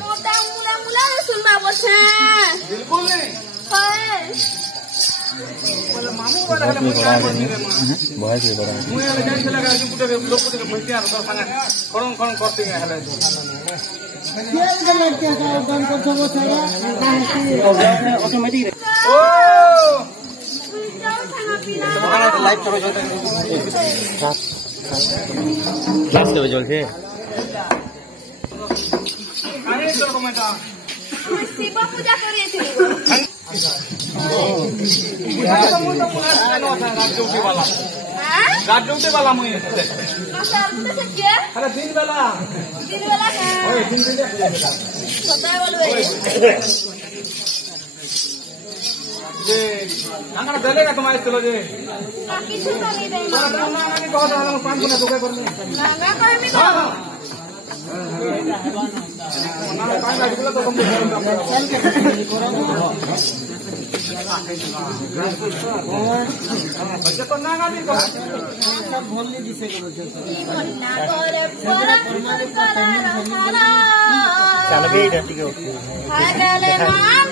मोटा मुला मुला सुनबा बसे बिल्कुल नहीं मामू बड़ा है बहुत ही बड़ा मुझे लगा कि लगा कि पूरे लोग को भैया तो खाना खड़न खड़न करते हैं हले ये लड़के का गन को सब छोड़ा ऑटोमेटिक ओ लाइव करो जो क्लास के बजल के अरे तो कमेंट शिव पूजा करे थी रात ड्यूटी वाला मुझे मसाल तो से के अरे दिन वाला का ओए दिन सदा बोलो जे नाना देलेगा तुम्हारे चलो जे ना किछु तो नहीं दे ना नहीं कहो तो हम 5 गुना दुकान कर ले ना कर मी तो ना 5 लाख बोला तो कम चल के बच्चे तो ना नहीं को भोलनी दिसे के बोलते ना करे पूरा करा रहा चल बे ठीक है हरले नाम